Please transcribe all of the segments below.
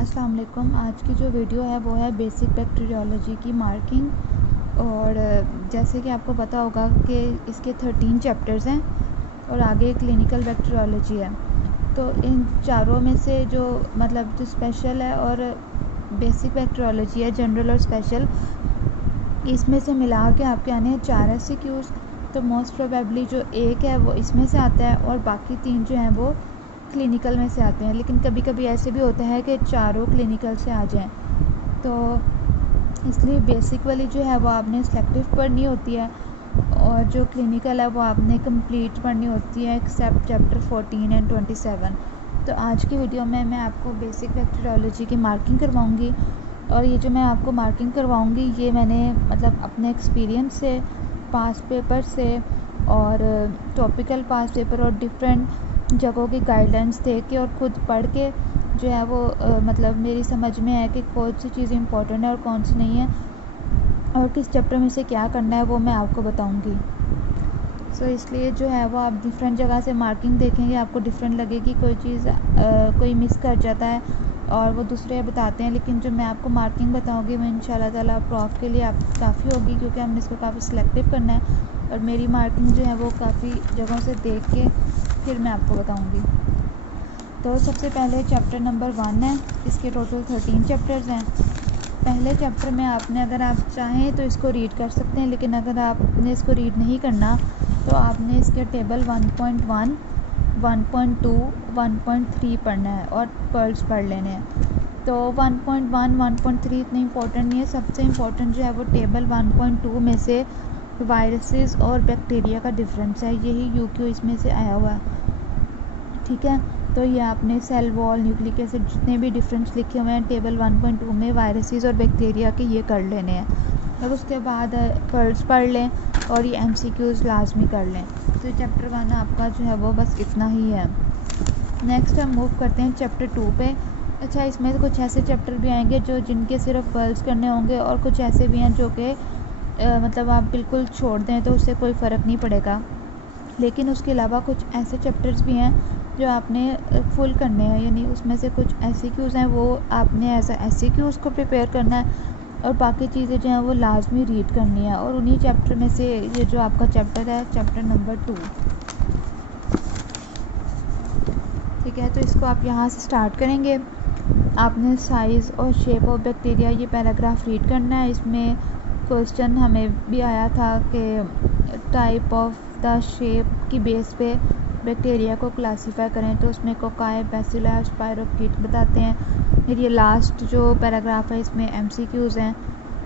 अस्सलाम वालेकुम। आज की जो वीडियो है वो है बेसिक बैक्टीरियोलॉजी की मार्किंग। और जैसे कि आपको पता होगा कि इसके 13 चैप्टर्स हैं और आगे क्लिनिकल बैक्टीरियोलॉजी है। तो इन चारों में से जो स्पेशल है और बेसिक बैक्टीरियोलॉजी है, जनरल और स्पेशल, इसमें से मिला के आपके आने हैं 4 एमसीक्यूज़। तो मोस्ट प्रोबेबली जो एक है वो इसमें से आता है और बाकी 3 जो हैं वो क्लिनिकल में से आते हैं। लेकिन कभी कभी ऐसे भी होता है कि चारों क्लिनिकल से आ जाएं, तो इसलिए बेसिक वाली जो है वो आपने सिलेक्टिव पढ़नी होती है और जो क्लिनिकल है वो आपने कंप्लीट पढ़नी होती है एक्सेप्ट चैप्टर 14 एंड 27। तो आज की वीडियो में मैं आपको बेसिक बैक्टीरियोलॉजी की मार्किंग करवाऊंगी और ये जो मैं आपको मार्किंग करवाऊंगी ये मैंने अपने एक्सपीरियंस से, पास पेपर से और टॉपिकल पास पेपर और डिफरेंट जगहों की गाइडलाइंस देख के और ख़ुद पढ़ के जो है वो मेरी समझ में है कि कौन सी चीज़ इंपॉर्टेंट है और कौन सी नहीं है और किस चैप्टर में से क्या करना है वो मैं आपको बताऊंगी। सो इसलिए जो है वो आप डिफरेंट जगह से मार्किंग देखेंगे, आपको डिफरेंट लगेगी। कोई चीज़ कोई मिस कर जाता है और वो दूसरे बताते हैं, लेकिन जो मैं आपको मार्किंग बताऊंगी वो इंशाल्लाह ताला प्रॉफ के लिए आप काफ़ी होगी, क्योंकि हमने इसको काफ़ी सिलेक्टिव करना है और मेरी मार्किंग जो है वो काफ़ी जगहों से देख के फिर मैं आपको बताऊंगी। तो सबसे पहले चैप्टर नंबर 1 है। इसके टोटल 13 चैप्टर्स हैं। पहले चैप्टर में आपने, अगर आप चाहें तो इसको रीड कर सकते हैं, लेकिन अगर आपने इसको रीड नहीं करना तो आपने इसके टेबल 1.1, 1.2, 1.3 पढ़ना है और पर्ल्स पढ़ लेने हैं। तो 1.1, 1.3 इतने इंपॉर्टेंट नहीं है। सबसे इम्पोर्टेंट जो है वो टेबल 1.2 में से वायरसेस और बैक्टीरिया का डिफरेंस है। यही यूक्यू इसमें से आया हुआ है, ठीक है। तो ये आपने सेल वॉल, न्यूक्लिक एसिड, जितने भी डिफरेंस लिखे हुए हैं टेबल 1.2 में वायरसेस और बैक्टीरिया के, ये कर लेने हैं। और उसके बाद पर्ल्स पढ़ लें और ये एमसीक्यूज़ लाजमी कर लें। तो चैप्टर 1 आपका जो है वो बस इतना ही है। नेक्स्ट हम मूव करते हैं चैप्टर 2 पे। अच्छा, इसमें कुछ ऐसे चैप्टर भी आएंगे जो जिनके सिर्फ पर्ल्स करने होंगे और कुछ ऐसे भी हैं जो कि आप बिल्कुल छोड़ दें तो उससे कोई फ़र्क नहीं पड़ेगा। लेकिन उसके अलावा कुछ ऐसे चैप्टर्स भी हैं जो आपने फुल करने हैं, यानी उसमें से कुछ एमसीक्यूज़ हैं वो आपने एज एमसीक्यूज़ को प्रिपेयर करना है और बाकी चीज़ें जो हैं वो लाजमी रीड करनी है। और उन्हीं चैप्टर में से ये जो आपका चैप्टर है, चैप्टर नंबर 2, ठीक है। तो इसको आप यहाँ से स्टार्ट करेंगे। आपने साइज़ और शेप ऑफ बैक्टीरिया, ये पैराग्राफ रीड करना है। इसमें क्वेश्चन हमें भी आया था कि टाइप ऑफ द शेप की बेस पे बैक्टीरिया को क्लासीफाई करें, तो उसमें कोकाई, बैसिलस, स्पायरोकीट बताते हैं। फिर ये लास्ट जो पैराग्राफ है इसमें एमसीक्यूज़ हैं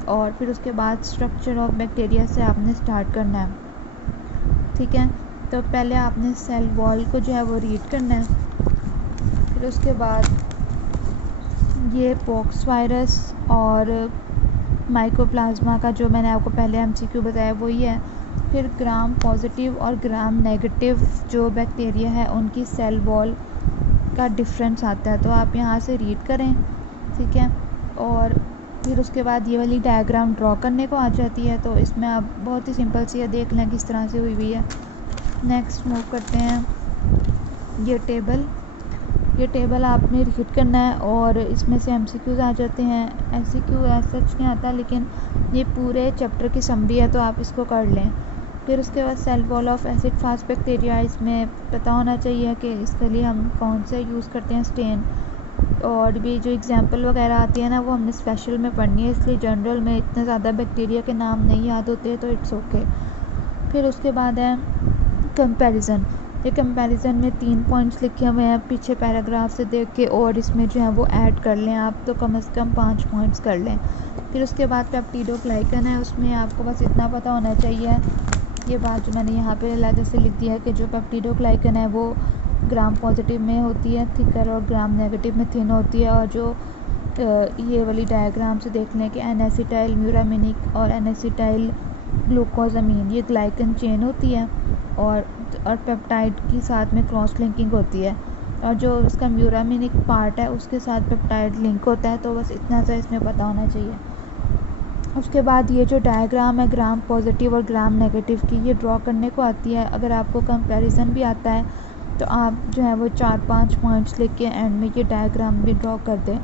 और फिर उसके बाद स्ट्रक्चर ऑफ बैक्टीरिया से आपने स्टार्ट करना है, ठीक है। तो पहले आपने सेल वॉल को जो है वो रीड करना है। फिर उसके बाद ये पॉक्स वायरस और माइकोप्लाज्मा का जो मैंने आपको पहले एमसीक्यू बताया वही है। फिर ग्राम पॉजिटिव और ग्राम नेगेटिव जो बैक्टीरिया है उनकी सेल वॉल का डिफरेंस आता है, तो आप यहाँ से रीड करें, ठीक है। और फिर उसके बाद ये वाली डायग्राम ड्रॉ करने को आ जाती है। तो इसमें आप बहुत ही सिंपल सी है, देख लें किस तरह से हुई हुई है। नेक्स्ट मूव करते हैं। ये टेबल आपने रीड करना है और इसमें से एमसीक्यूज़ आ जाते हैं। एमसीक्यू एज सच नहीं आता, लेकिन ये पूरे चैप्टर की समरी है तो आप इसको कर लें। फिर उसके बाद cell wall of acid fast bacteria, इसमें पता होना चाहिए कि इसके लिए हम कौन से यूज़ करते हैं स्टेन। और भी जो एग्जांपल वगैरह आती है ना वो हमने स्पेशल में पढ़नी है, इसलिए जनरल में इतने ज़्यादा बैक्टीरिया के नाम नहीं याद होते तो इट्स ओके। फिर उसके बाद है कंपैरिजन। ये कंपैरिजन में 3 पॉइंट्स लिखे हुए हैं पीछे पैराग्राफ से देख के, और इसमें जो है वो ऐड कर लें आप, तो कम से कम 5 पॉइंट्स कर लें। फिर उसके बाद पेप्टिडोग्लाइकन है, उसमें आपको बस इतना पता होना चाहिए, ये बात जो मैंने यहाँ पे अलग से लिख दिया है कि जो पेप्टिडोग्लाइकन है वो ग्राम पॉजिटिव में होती है थिकर और ग्राम नेगेटिव में थिन होती है। और जो ये वाली डायग्राम से देख लें कि एन-एसिटाइल म्यूरामिनिक और एन-एसिटाइल ग्लूकोजामीन, ये ग्लाइकन चेन होती है और पेप्टाइड की साथ में क्रॉस लिंकिंग होती है और जो उसका म्यूरामिनिक पार्ट है उसके साथ पेप्टाइड लिंक होता है। तो बस इतना सा इसमें पता होना चाहिए। उसके बाद ये जो डायग्राम है ग्राम पॉजिटिव और ग्राम नेगेटिव की, ये ड्रॉ करने को आती है। अगर आपको कंपैरिजन भी आता है तो आप जो है वो 4-5 पॉइंट्स लिख के एंड में ये डायग्राम भी ड्रॉ कर दें।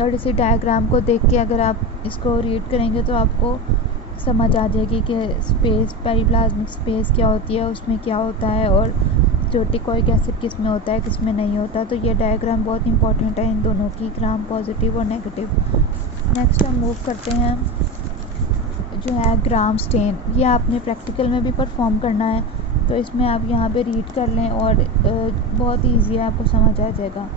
और इसी डायग्राम को देख के अगर आप इसको रीड करेंगे तो आपको समझ आ जाएगी कि स्पेस, पेरिप्लाज्मिक स्पेस क्या होती है, उसमें क्या होता है, और जो टिकोइक एसिड किस में होता है किस में नहीं होता। तो ये डायग्राम बहुत इंपॉर्टेंट है इन दोनों की, ग्राम पॉजिटिव और नेगेटिव। नेक्स्ट हम मूव करते हैं जो है ग्राम स्टेन। ये आपने प्रैक्टिकल में भी परफॉर्म करना है, तो इसमें आप यहाँ पे रीड कर लें और बहुत ईजी है, आपको समझ आ जाएगा।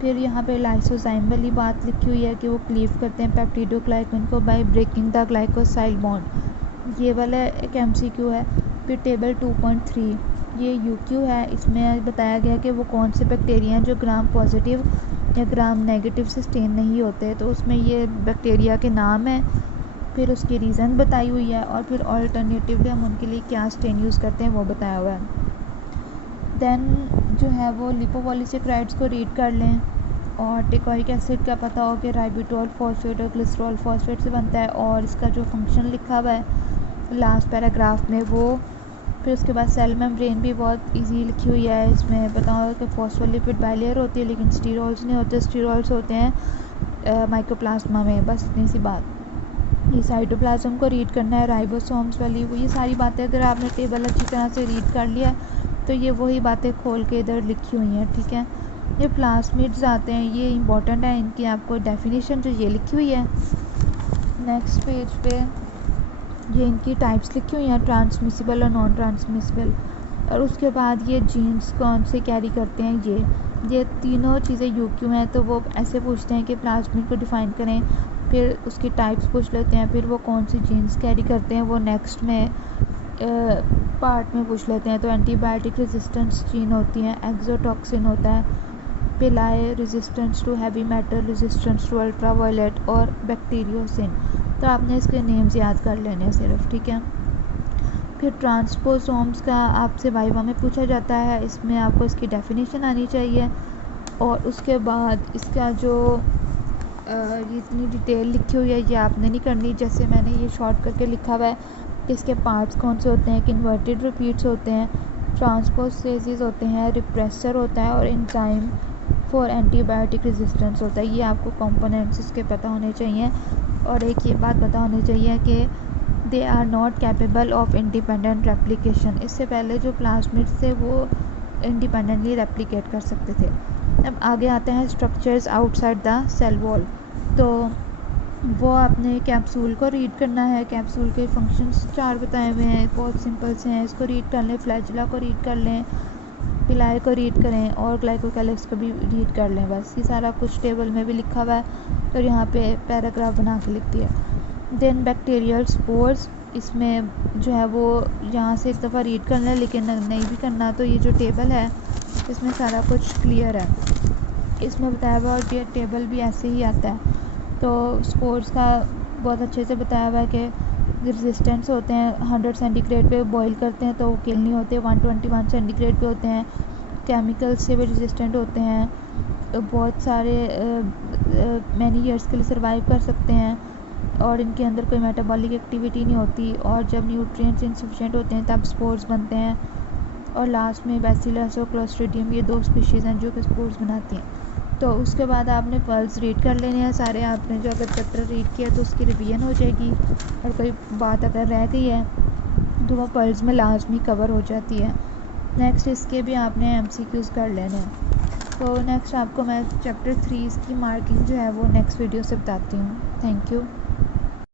फिर यहाँ पे लाइसोजाइम वाली बात लिखी हुई है कि वो क्लीव करते हैं पेप्टिडोग्लाइकन को बाय ब्रेकिंग द ग्लाइकोसाइल बॉन्ड। ये वाला एक MCQ है। फिर टेबल 2.3 ये UQ है। इसमें बताया गया कि वो कौन से बैक्टीरिया हैं जो ग्राम पॉजिटिव या ग्राम नेगेटिव से स्टेन नहीं होते, तो उसमें ये बैक्टीरिया के नाम है, फिर उसकी रीज़न बताई हुई है, और फिर ऑल्टरनेटिवली हम उनके लिए क्या स्टेन यूज़ करते हैं वो बताया हुआ है। देन जो है वो लिपोपॉलीसेकेराइड्स को रीड कर लें, और टिकोइक एसिड का पता हो कि राइबोटोल फॉस्फेट और ग्लिसरॉल फॉस्फेट से बनता है, और इसका जो फंक्शन लिखा हुआ है लास्ट पैराग्राफ में वो। फिर उसके बाद सेल मेम्ब्रेन भी बहुत इजी लिखी हुई है। इसमें पता होगा कि फॉस्फोलिपिड बाइलेयर होती है लेकिन स्टीरॉल्स नहीं होते, स्टीरॉल्स होते हैं माइकोप्लाज्मा में, बस इतनी सी बात। ये साइटोप्लाज्म को रीड करना है, राइबोसोम्स वाली वो, ये सारी बातें अगर आपने टेबल अच्छी तरह से रीड कर लिया तो ये वही बातें खोल के इधर लिखी हुई हैं, ठीक है। ये प्लाज्मिड्स आते हैं, ये इंपॉर्टेंट है, इनकी आपको डेफिनेशन जो ये लिखी हुई है नेक्स्ट पेज पे, ये इनकी टाइप्स लिखी हुई हैं, ट्रांसमिसिबल और नॉन ट्रांसमिसिबल। और उसके बाद ये जीन्स कौन से कैरी करते हैं, ये तीनों चीज़ें UQ हैं। तो वो ऐसे पूछते हैं कि प्लाज्मिड को डिफ़ाइन करें, फिर उसकी टाइप्स पूछ लेते हैं, फिर वो कौन सी जीन्स कैरी करते हैं वो नेक्स्ट में पार्ट में पूछ लेते हैं। तो एंटीबायोटिक रेजिस्टेंस जीन होती हैं, एक्सोटॉक्सिन होता है, pili resistance to heavy metal, resistance to ultraviolet, और बैक्टीरियोसिन। तो आपने इसके नेम्स याद कर लेने सिर्फ, ठीक है। फिर ट्रांसपोसोम्स का आपसे वाइवा में पूछा जाता है, इसमें आपको इसकी डेफिनेशन आनी चाहिए। और उसके बाद इसका जो ये इतनी डिटेल लिखी हुई है ये आपने नहीं करनी, जैसे मैंने ये शॉर्ट करके लिखा हुआ है कि इसके पार्ट्स कौन से होते हैं, कन्वर्टेड रिपीट्स होते हैं, ट्रांसपोस्टेसिस होते हैं, रिप्रेसर होता है, और एंजाइम फॉर एंटीबायोटिक रेजिस्टेंस होता है। ये आपको कंपोनेंट्स इसके पता होने चाहिए। और एक ये बात पता होनी चाहिए कि they are not capable of independent replication. इससे पहले जो प्लाज्मिड्स थे वो इंडिपेंडेंटली रेप्लिकेट कर सकते थे। अब आगे आते हैं structures outside the cell wall. तो वो आपने कैप्सूल को रीड करना है, कैप्सूल के फंक्शंस 4 बताए हुए हैं, बहुत सिंपल से हैं, इसको रीड कर लें। फ्लैजिला को रीड कर लें, पिलाई को रीड करें, और ग्लाइकोकैलिक्स को भी रीड कर लें। बस ये सारा कुछ टेबल में भी लिखा हुआ है और यहाँ पे पैराग्राफ बना के लिख दिया। देन बैक्टीरियल स्पोर्स, इसमें जो है वो यहाँ से एक दफ़ा रीड करना है, लेकिन नहीं भी करना तो ये जो टेबल है इसमें सारा कुछ क्लियर है, इसमें बताया हुआ, और ये टेबल भी ऐसे ही आता है। तो स्पोर्स का बहुत अच्छे से बताया हुआ है कि रेजिस्टेंस होते हैं, 100 सेंटीग्रेड पे बॉईल करते हैं तो वो किल नहीं होते, 121 सेंटीग्रेड पे होते हैं, केमिकल से भी रेजिस्टेंट होते हैं, तो बहुत सारे मैनी ईयर्स के लिए सर्वाइव कर सकते हैं, और इनके अंदर कोई मेटाबॉलिक एक्टिविटी नहीं होती, और जब न्यूट्रिएंट्स इनसफिशिएंट होते हैं तब स्पोर्स बनते हैं। और लास्ट में बैसिलस और क्लोस्ट्रीडियम, ये 2 स्पीशीज़ हैं जो कि स्पोर्स बनाती हैं। तो उसके बाद आपने पल्स रीड कर लेने हैं सारे, आपने जो अगर चैप्टर रीड किया तो उसकी रिवीजन हो जाएगी, और कोई बात अगर रह गई है तो वो पल्स में लाजमी कवर हो जाती है। नेक्स्ट इसके भी आपने MCQs कर लेने हैं। तो नेक्स्ट आपको मैं चैप्टर 3 की मार्किंग जो है वो नेक्स्ट वीडियो से बताती हूँ। Thank you.